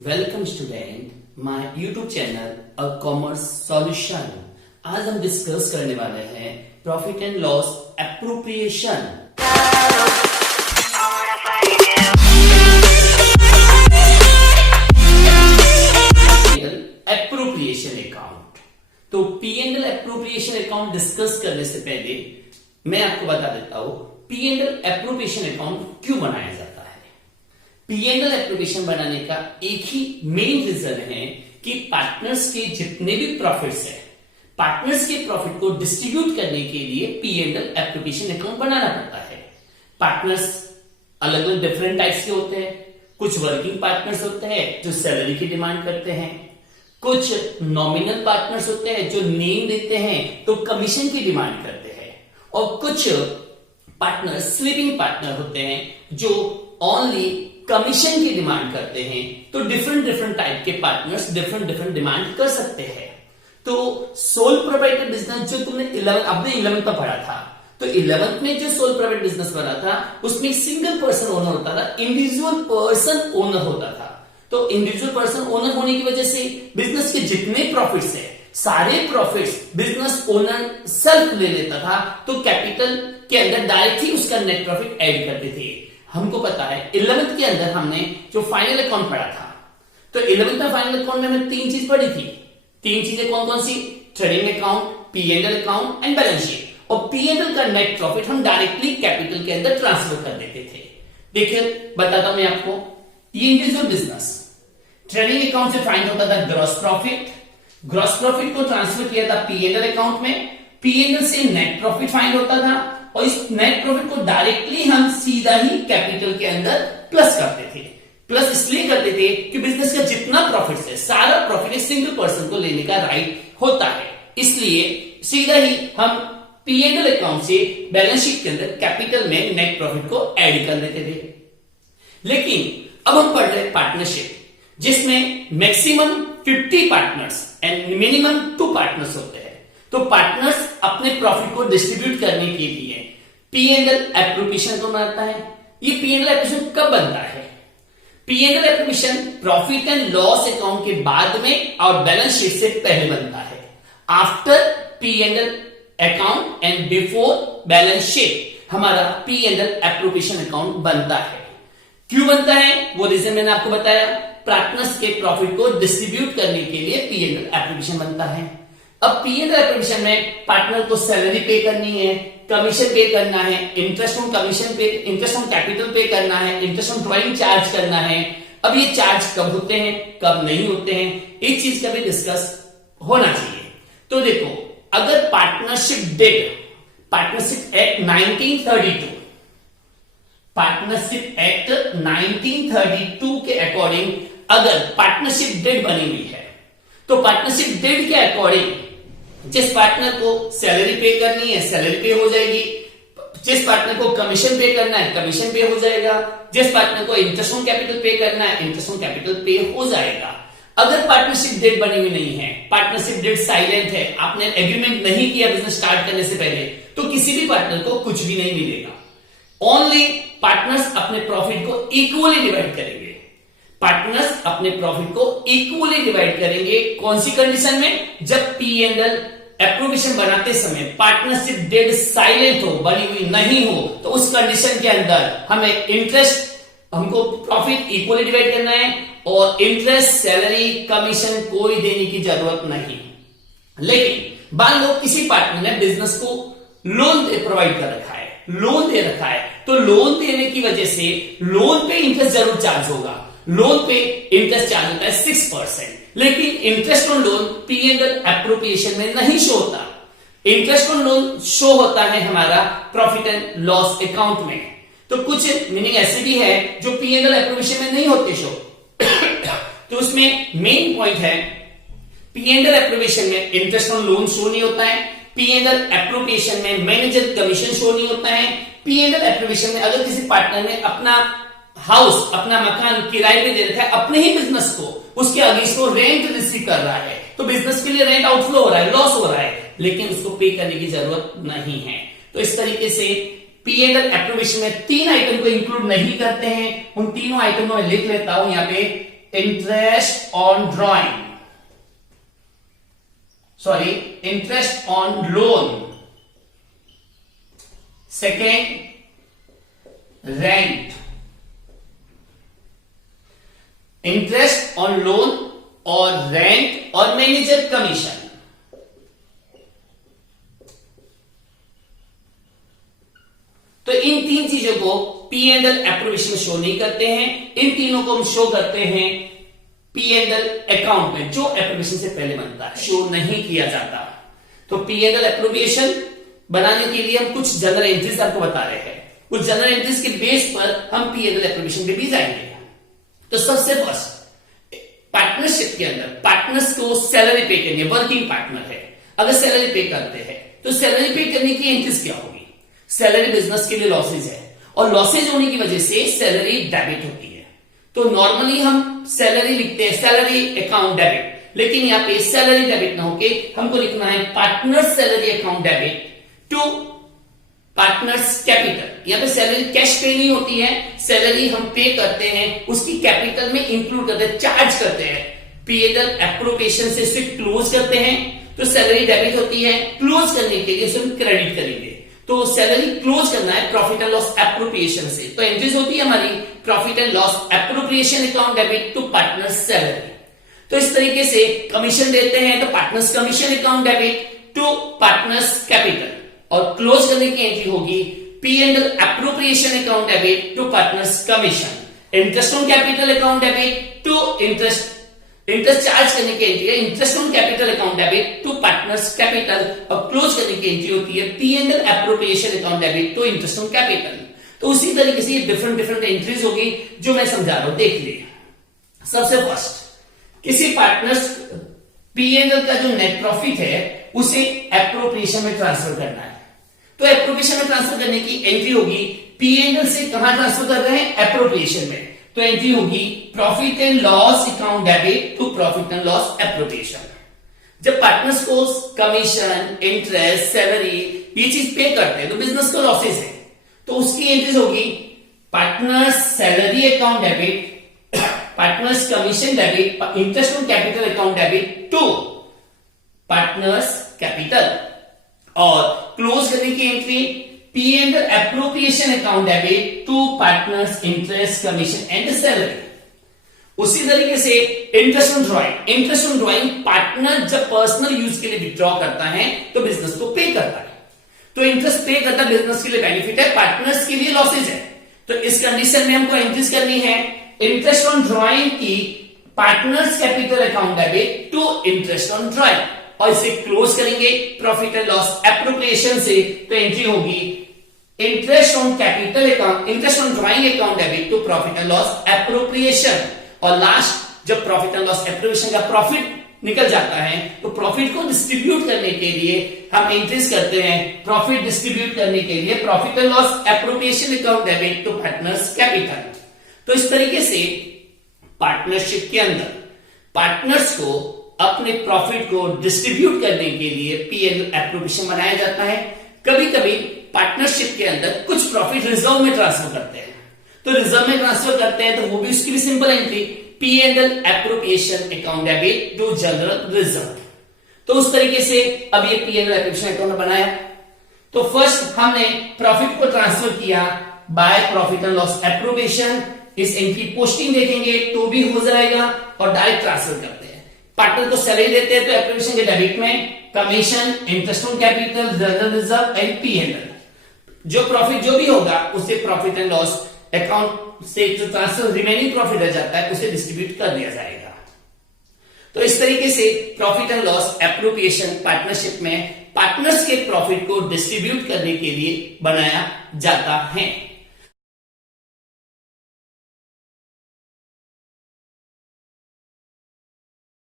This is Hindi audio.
Welcome student my YouTube channel a commerce solution. आज हम डिस्कस करने वाले हैं profit and loss appropriation. Appropriation account. तो P and L appropriation account discuss करने से पहले मैं आपको बता देता हूं P and L appropriation account क्यों बनाया जाता है। पी एंड एल एप्रोप्रिएशन बनाने का एक ही मेन रीजन है कि पार्टनर्स के जितने भी प्रॉफिट्स है, पार्टनर्स के प्रॉफिट को डिस्ट्रीब्यूट करने के लिए P and L appropriation account बनाना पड़ता है। पार्टनर्स अलग अलग डिफरेंट टाइप्स के होते हैं। कुछ वर्किंग पार्टनर्स होते हैं जो सैलरी की डिमांड करते हैं, कुछ नॉमिनल पार्टनर्स होते हैं जो नेम देते हैं तो कमीशन की डिमांड करते हैं, और कुछ पार्टनर स्लीपिंग पार्टनर होते हैं जो ओनली कमीशन की डिमांड करते हैं। तो डिफरेंट टाइप के पार्टनर्स डिफरेंट डिमांड कर सकते हैं। तो सोल प्रोप्राइटर बिजनेस जो तुमने 11th में पढ़ा था, तो 11th में जो सोल प्रोप्राइटर बिजनेस बना था उसमें सिंगल पर्सन ओनर होता था, इंडिविजुअल पर्सन ओनर होता था। तो इंडिविजुअल पर्सन ओनर होने की वजह से बिजनेस के जितने प्रॉफिट्स है सारे प्रॉफिट्स बिजनेस ओनर सेल्फ ले लेता था। तो कैपिटल के अंदर डायरेक्टली उसका नेट प्रॉफिट ऐड करते थे। हमको पता है 11th के अंदर हमने जो फाइनल अकाउंट पढ़ा था, तो 11th में फाइनल अकाउंट में हमने 3 चीज पढ़ी थी। 3 चीजें कौन कौन सी? Trading account, P and L account and balance sheet. और पी एंड एल का नेट प्रॉफिट हम डायरेक्टली कैपिटल के अंदर ट्रांसफर कर देते थे। देखिए बताता हूं मैं आपको, ये इंडिविजुअल बिजनेस ट्रेडिंग अकाउंट से फाइंड होता था ग्रॉस प्रॉफिट, ग्रॉस प्रॉफिट को ट्रांसफर किया था पी एंड एल अकाउंट में, पी एंड एल से नेट प्रॉफिट फाइंड होता था, और इस नेट प्रॉफिट को डायरेक्टली हम सीधा ही कैपिटल के अंदर प्लस करते थे। प्लस इसलिए करते थे कि बिजनेस का जितना प्रॉफिट है सारा प्रॉफिट एक सिंगल पर्सन को लेने का राइट होता है, इसलिए सीधा ही हम पी एंड एल अकाउंट से बैलेंस शीट के अंदर कैपिटल में नेट प्रॉफिट को ऐड कर देते थे। लेकिन अब हम पढ़ रहे पार्टनरशिप, जिसमें maximum 50 partners and minimum 2 partners होते हैं। तो पार्टनर्स अपने प्रॉफिट को डिस्ट्रीब्यूट करने के लिए पी एंड एल एप्रोप्रिएशन को बनाता है। ये पी एंड एल एप्रोप्रिएशन कब बनता है? P and L appropriation profit and loss account के बाद में और बैलेंस शीट से पहले बनता है। After P and L account and before balance sheet हमारा P and L appropriation account बनता है। क्यों बनता है वो रीजन मैंने आपको बताया। पार्टनर्स के प्रॉफिट को डिस्ट्रीब्यूट करने के लिए पी एंड एल एप्रोप्रिएशन बनता है। अब पी एंड एल एप्रोप्रिएशन में पार्टनर को सैलरी पे करनी है, कमीशन पे करना है, इंटरेस्ट ऑन कमीशन पे, इंटरेस्ट ऑन कैपिटल पे करना है, इंटरेस्ट ऑन ड्राइंग चार्ज करना है। अब ये चार्ज कब होते हैं कब नहीं होते हैं, इस चीज का भी डिस्कस होना चाहिए। तो देखो, अगर पार्टनरशिप एक्ट 1932, पार्टनरशिप एक्ट 1932 के अकॉर्डिंग अगर पार्टनरशिप डेट बनी हुई है, तो पार्टनरशिप डेट के अकॉर्डिंग जिस पार्टनर को सैलरी पे करनी है सैलरी पे हो जाएगी, जिस पार्टनर को कमीशन पे करना है कमीशन पे हो जाएगा, जिस पार्टनर को इंटरेस्ट ऑन कैपिटल पे करना है इंटरेस्ट ऑन कैपिटल पे हो जाएगा। अगर पार्टनरशिप डेट बनी हुई नहीं है, पार्टनरशिप डेट साइलेंट है, आपने एग्रीमेंट नहीं किया बिजनेस स्टार्ट करने से पहले, तो किसी भी पार्टनर को कुछ भी नहीं मिलेगा। ओनली पार्टनर्स अपने प्रॉफिट को इक्वली डिवाइड करेंगे। पार्टनर्स अपने प्रॉफिट को इक्वली डिवाइड करेंगे। कौन सी कंडीशन में? जब पी एंड एल एप्रोप्रिएशन बनाते समय पार्टनरशिप डेट साइलेंट हो, बनी हुई नहीं हो, तो उस कंडीशन के अंदर हमें हमको प्रॉफिट इक्वली डिवाइड करना है, और इंटरेस्ट सैलरी कमीशन कोई देने की जरूरत नहीं। लेकिन मान लो किसी पार्टनर ने बिजनेस को लोन प्रोवाइड कर रखा है, लोन दे रखा है, तो लोन देने की वजह से लोन पे इंटरेस्ट जरूर चार्ज होगा। लोन पे इंटरेस्ट चार्ज होता है 6%, लेकिन interest on loan P and L appropriation में नहीं शो होता। इंटरेस्ट ऑन लोन शो होता है हमारा प्रॉफिट एंड लॉस अकाउंट में। तो कुछ मीनिंग ऐसे भी है जो पी एंड एल एप्रोप्रिएशन में नहीं होते शो। तो उसमें मेन पॉइंट है, पी एंड एल एप्रोप्रिएशन में इंटरेस्ट ऑन लोन शो नहीं होता है, पी एंड एल एप्रोप्रिएशन में मैनेजर कमीशन शो नहीं होता है। पी एंड एल एप्रोप्रिएशन में अगर किसी पार्टनर ने अपना हाउस, अपना मकान किराए पे दे रखा है अपने ही बिजनेस को, उसके अगेंस्ट वो रेंट रिसीव कर रहा है, तो बिजनेस के लिए रेंट आउटफ्लो हो रहा है, लॉस हो रहा है, लेकिन उसको पे करने की जरूरत नहीं है। तो इस तरीके से पी एंड एल एप्रोप्रिएशन में 3 आइटम को इंक्लूड नहीं करते हैं। उन तीनों आइटम को मैं लिख लेता हूं यहाँ पे। Interest on drawing, sorry interest on loan, second rent, interest on loan और रेंट और मैनेजर कमीशन। तो इन तीन चीजों को पी एंड एल एप्रोप्रिएशन में शो नहीं करते हैं, इन तीनों को हम शो करते हैं पी एंड एल अकाउंट में, जो एप्रोप्रिएशन से पहले बनता है, शो नहीं किया जाता। तो पी एंड एल एप्रोप्रिएशन बनाने के लिए हम कुछ जनरल एंट्रीज आपको बता रहे हैं, उस जनरल एंट्रीज के बेस पर हम पी एंड एल एप्रोप्रिएशन पे भी जाएंगे। तो सबसे फर्स्ट पार्टनरशिप के अंदर पार्टनर्स को सैलरी पे करनी है, वर्किंग पार्टनर है, अगर सैलरी पे करते हैं तो सैलरी पे करने की एंट्रीज क्या होगी? सैलरी बिजनेस के लिए लॉसेज है और लॉसेज होने की वजह से सैलरी डेबिट होती है। तो नॉर्मली हम सैलरी लिखते हैं सैलरी अकाउंट डेबिट, लेकिन यहां पे सैलरी डेबिट ना होके हमको लिखना है partner salary account debit to partners capital. यहां पे सैलरी कैश पे नहीं होती है, सैलरी हम पे करते हैं उसकी कैपिटल में इंक्लूड करते हैं, चार्ज करते हैं, पी एंड एल एप्रोप्रिएशन से इसे क्लोज करते हैं। तो सैलरी डेबिट होती है, क्लोज करने के लिए उसे हम क्रेडिट करेंगे। तो सैलरी क्लोज करना है प्रॉफिट एंड लॉस एप्रोप्रिएशन से, तो एंट्रीज होती है हमारी profit and loss appropriation account debit to partners salary. तो इस तरीके से कमीशन देते हैं तो partners commission account debit to partners capital, और क्लोज करने की एंट्री होगी P and L appropriation account debit to partners commission. Interest on capital account debit to interest charge करने की एंट्री है interest on capital account debit to partners capital, और क्लोज करने की एंट्री होती है P and L appropriation account debit to interest on capital. तो उसी तरीके से ये डिफरेंट एंट्रीज होगी जो मैं समझा रहा हूं, देख लिए। सबसे फर्स्ट किसी पार्टनर्स पी एंड एल का जो नेट प्रॉफिट है उसे एप्रोप्रिएशन में ट्रांसफर करना है। तो एप्रोप्रिएशन में ट्रांसफर करने की एंट्री होगी पी एंड एल से कहां ट्रांसफर कर रहे हैं? एप्रोप्रिएशन में। तो एंट्री होगी profit and loss account debit to profit and loss appropriation. जब पार्टनर्स को कमीशन, इंटरेस्ट, सैलरी ये चीज पे करते हैं तो बिजनेस को लॉसेज है, तो उसकी एंट्रीज होगी partners salary account debit, partners commission debit, interest on capital account debit to partners capital, और क्लोज करने की entry P and L appropriation account debit to partners interest commission and salary. उसी तरीके से इंटरेस्ट ऑन ड्रॉइंग पार्टनर जब पर्सनल यूज के लिए विड्रॉ करता है तो बिजनेस को पे करता है, तो इंटरेस्ट पे करता है, बिजनेस के लिए बेनिफिट है, पार्टनर्स के लिए लॉसेज है। तो इस कंडीशन में हमको एंट्रीज करनी है इंटरेस्ट ऑन ड्रॉइंग की partners capital account debit to interest on drawing, और इसे क्लोज करेंगे प्रॉफिट एंड लॉस एप्रोप्रिएशन से। तो एंट्री होगी interest on capital account, interest on drawing account debit to profit and loss appropriation, और लास्ट जब प्रॉफिट एंड लॉस एप्रोप्रिएशन का प्रॉफिट निकल जाता है तो प्रॉफिट को डिस्ट्रीब्यूट करने के लिए हम एंट्रीज करते हैं प्रॉफिट डिस्ट्रीब्यूट करने के लिए profit and loss appropriation account debit to partners capital. तो इस तरीके से पार्टनरशिप के अंदर पार्टनर्स को अपने प्रॉफिट को डिस्ट्रीब्यूट करने के लिए पी एंड एल एप्रोप्रिएशन बनाया जाता है। कभी कभी पार्टनरशिप के अंदर कुछ प्रॉफिट रिजर्व में ट्रांसफर करते हैं, तो रिजर्व में ट्रांसफर करते हैं तो वो भी उसकी भी simple entry P and L appropriation account debit to general reserve. तो उस तरीके से अब ये P and L appropriation account बनाया। तो फर्स्ट हमने प्रॉफिट को ट्रांसफर किया by profit and loss appropriation, इस एंट्री पोस्टिंग देखेंगे तो भी हो जाएगा, और डायरेक्ट ट्रांसफर करते हैं। पार्टनर को सैलरी देते हैं तो एप्रोप्रिएशन के डेबिट में commission, interest on capital, general reserve and P and L, जो प्रॉफिट जो भी होगा उसे प्रॉफिट एंड लॉस अकाउंट से जो ट्रांसफर रिमेनिंग प्रॉफिट रह जाता है उसे डिस्ट्रीब्यूट कर दिया जाएगा। तो इस तरीके से profit and loss appropriation partnership में पार्टनर्स के प्रॉफिट को डिस्ट्रीब्यूट करने के लिए बनाया जाता है।